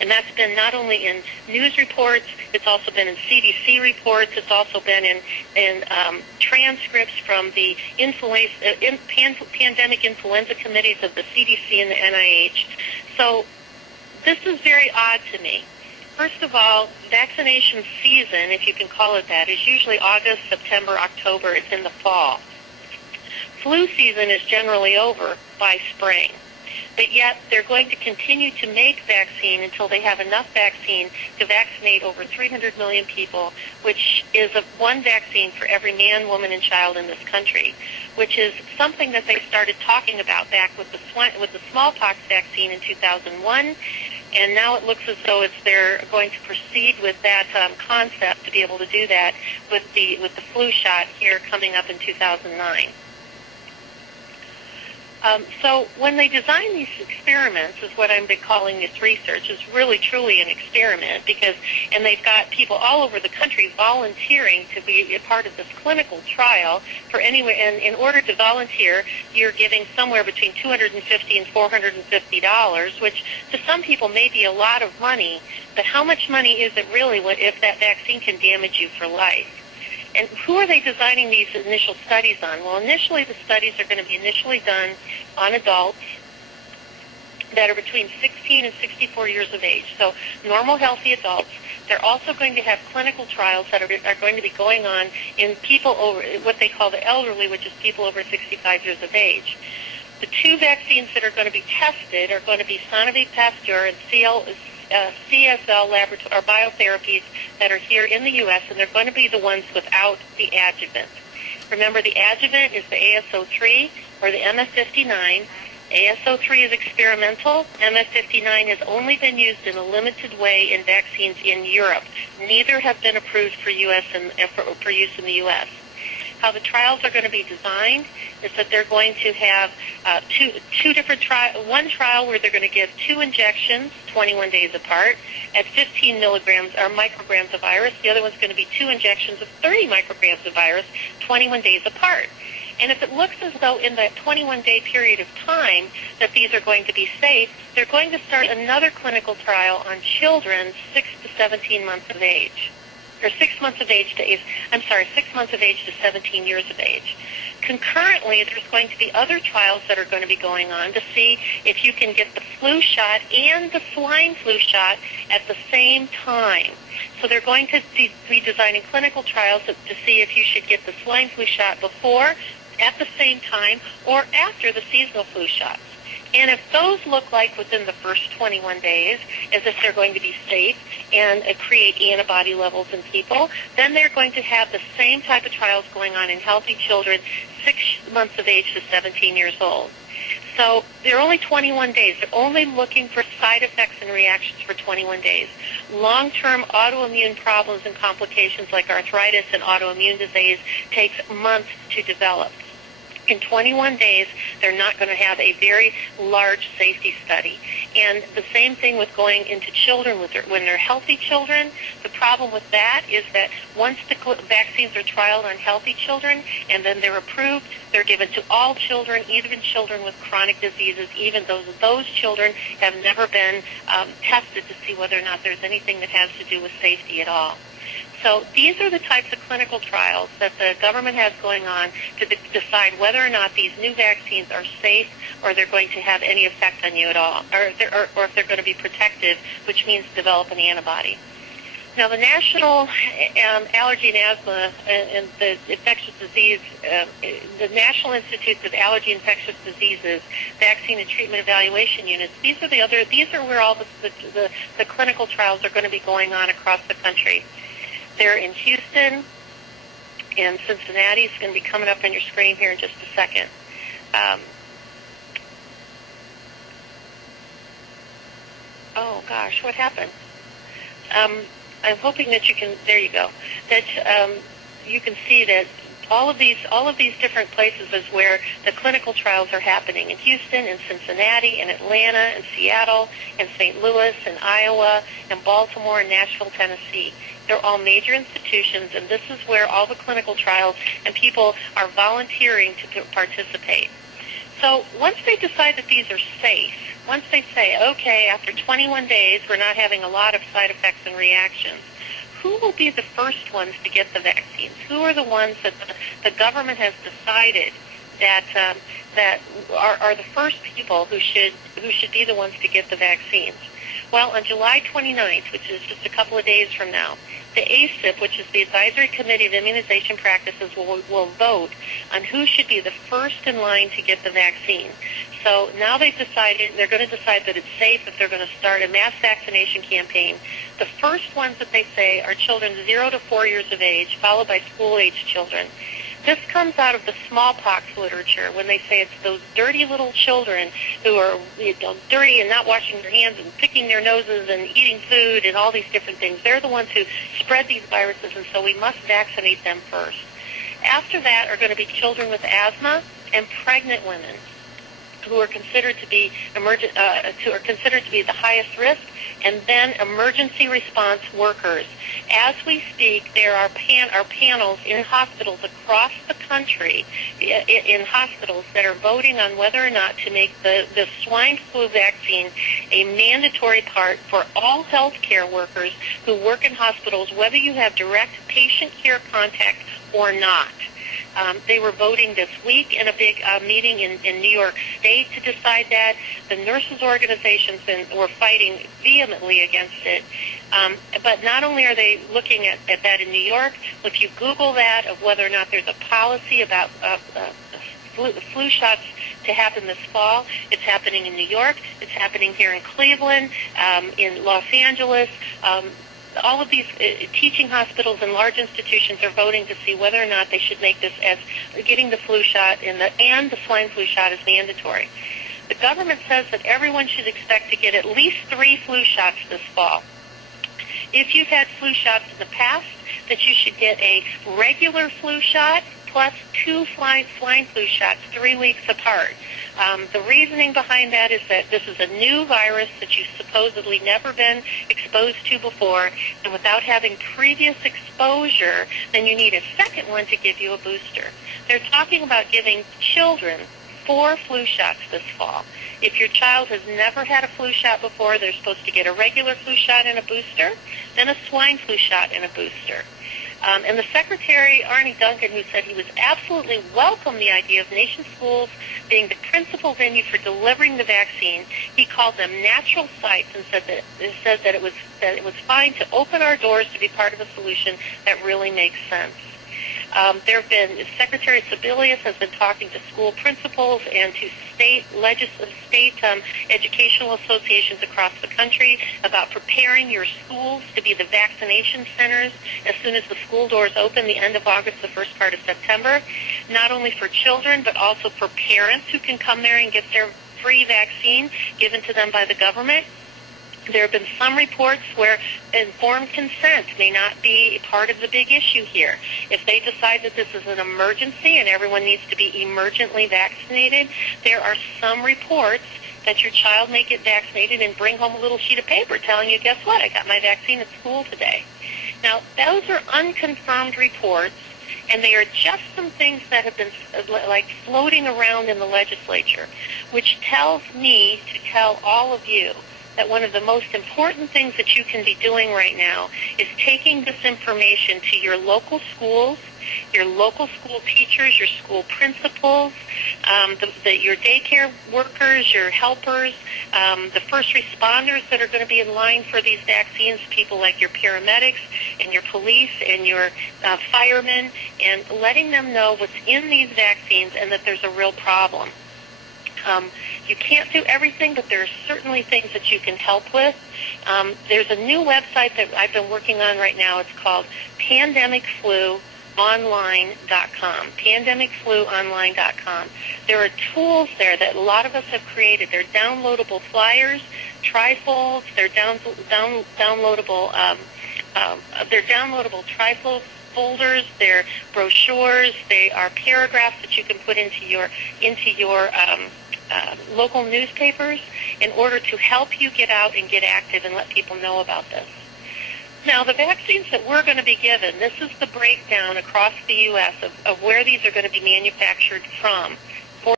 And that's been not only in news reports, it's also been in CDC reports, it's also been in transcripts from the pandemic influenza committees of the CDC and the NIH. So this is very odd to me. First of all, vaccination season, if you can call it that, is usually August, September, October. It's in the fall. Flu season is generally over by spring. But yet they're going to continue to make vaccine until they have enough vaccine to vaccinate over 300 million people, which is one vaccine for every man, woman, and child in this country, which is something that they started talking about back with the smallpox vaccine in 2001. And now it looks as though they're going to proceed with that concept to be able to do that with the flu shot here coming up in 2009. So when they design these experiments, is what I've been calling this research, is really truly an experiment and they've got people all over the country volunteering to be a part of this clinical trial and in order to volunteer, you're giving somewhere between $250 and $450, which to some people may be a lot of money, but how much money is it really if that vaccine can damage you for life? And who are they designing these initial studies on? Well, initially the studies are going to be initially done on adults that are between 16 and 64 years of age, so normal, healthy adults. They're also going to have clinical trials that are going to be going on in people over what they call the elderly, which is people over 65 years of age. The two vaccines that are going to be tested are going to be Sanofi Pasteur and CSL laboratory or biotherapies that are here in the U.S., and they're going to be the ones without the adjuvant. Remember, the adjuvant is the AS03 or the MF59. AS03 is experimental. MF59 has only been used in a limited way in vaccines in Europe. Neither have been approved for use in the U.S. How the trials are going to be designed is that they're going to have two different trials. One trial where they're going to give 2 injections 21 days apart at 15 milligrams or micrograms of virus. The other one's going to be 2 injections of 30 micrograms of virus 21 days apart. And if it looks as though in that 21-day period of time that these are going to be safe, they're going to start another clinical trial on children 6 to 17 months of age. Or 6 months of age to 6 months of age to 17 years of age. Concurrently, there's going to be other trials that are going to be going on to see if you can get the flu shot and the swine flu shot at the same time. So they're going to be designing clinical trials to see if you should get the swine flu shot before, at the same time, or after the seasonal flu shots. And if those look like within the first 21 days, as if they're going to be safe and create antibody levels in people, then they're going to have the same type of trials going on in healthy children 6 months of age to 17 years old. So they're only 21 days. They're only looking for side effects and reactions for 21 days. Long-term autoimmune problems and complications like arthritis and autoimmune disease takes months to develop. In 21 days, they're not going to have a very large safety study. And the same thing with going into children when they're healthy children. The problem with that is that once the vaccines are trialed on healthy children and then they're approved, they're given to all children, even children with chronic diseases, even though those children have never been tested to see whether or not there's anything that has to do with safety at all. So these are the types of clinical trials that the government has going on to decide whether or not these new vaccines are safe or they're going to have any effect on you at all, or if they're going to be protective, which means develop an antibody. Now, the National Allergy and Asthma and the Infectious Disease, the National Institutes of Allergy and Infectious Diseases Vaccine and Treatment Evaluation Units, these are where all the clinical trials are going to be going on across the country. They're in Houston and Cincinnati. It's going to be coming up on your screen here in just a second. Oh gosh, what happened? I'm hoping that you can. There you go. That you can see that all of these different places is where the clinical trials are happening in Houston, and Cincinnati, and Atlanta, and Seattle, and St. Louis, and Iowa, and Baltimore, and Nashville, Tennessee. They're all major institutions, and this is where all the clinical trials and people are volunteering to participate. So once they decide that these are safe, once they say, okay, after 21 days we're not having a lot of side effects and reactions, who will be the first ones to get the vaccines? Who are the ones that the government has decided that are the first people who should be the ones to get the vaccines? Well, on July 29th, which is just a couple of days from now, the ACIP, which is the Advisory Committee of Immunization Practices, will vote on who should be the first in line to get the vaccine. So now they've decided, they're going to decide that it's safe, that they're going to start a mass vaccination campaign. The first ones that they say are children 0 to 4 years of age, followed by school-age children. This comes out of the smallpox literature when they say it's those dirty little children who are dirty and not washing their hands and picking their noses and eating food and all these different things. They're the ones who spread these viruses, and so we must vaccinate them first. After that are going to be children with asthma and pregnant women who are considered to be the highest risk, and then emergency response workers. As we speak, there are panels in hospitals across the country, in hospitals that are voting on whether or not to make the swine flu vaccine a mandatory part for all healthcare workers who work in hospitals, whether you have direct patient care contact or not. They were voting this week in a big meeting in New York State to decide that. The nurses' organizations were fighting vehemently against it. But not only are they looking at that in New York, if you Google that of whether or not there's a policy about flu shots to happen this fall, it's happening in New York, it's happening here in Cleveland, in Los Angeles. All of these teaching hospitals and large institutions are voting to see whether or not they should make this as getting the flu shot and the swine flu shot as mandatory. The government says that everyone should expect to get at least 3 flu shots this fall. If you've had flu shots in the past, that you should get a regular flu shot plus 2 swine flu shots 3 weeks apart. The reasoning behind that is that this is a new virus that you've supposedly never been exposed to before, and without having previous exposure, then you need a second one to give you a booster. They're talking about giving children 4 flu shots this fall. If your child has never had a flu shot before, they're supposed to get a regular flu shot and a booster, then a swine flu shot and a booster. And the Secretary, Arne Duncan, who said he was absolutely welcome the idea of nation schools being the principal venue for delivering the vaccine, he called them natural sites and said that it was fine to open our doors to be part of a solution that really makes sense. There have been, Secretary Sebelius has been talking to school principals and to state educational associations across the country about preparing your schools to be the vaccination centers as soon as the school doors open, the end of August, the first part of September, not only for children but also for parents who can come there and get their free vaccine given to them by the government. There have been some reports where informed consent may not be part of the big issue here. If they decide that this is an emergency and everyone needs to be emergently vaccinated, there are some reports that your child may get vaccinated and bring home a little sheet of paper telling you, guess what, I got my vaccine at school today. Now, those are unconfirmed reports, and they are just some things that have been like floating around in the legislature, which tells me to tell all of you that one of the most important things that you can be doing right now is taking this information to your local schools, your local school teachers, your school principals, your daycare workers, your helpers, the first responders that are going to be in line for these vaccines, people like your paramedics and your police and your firemen, and letting them know what's in these vaccines and that there's a real problem. You can't do everything, but there are certainly things that you can help with. There's a new website that I've been working on right now. It's called pandemicfluonline.com, pandemicfluonline.com. There are tools there that a lot of us have created. They're downloadable flyers, trifolds, they're downloadable trifold folders, they're brochures, they are paragraphs that you can put into your local newspapers in order to help you get out and get active and let people know about this. Now, the vaccines that we're going to be given, this is the breakdown across the U.S. of where these are going to be manufactured from.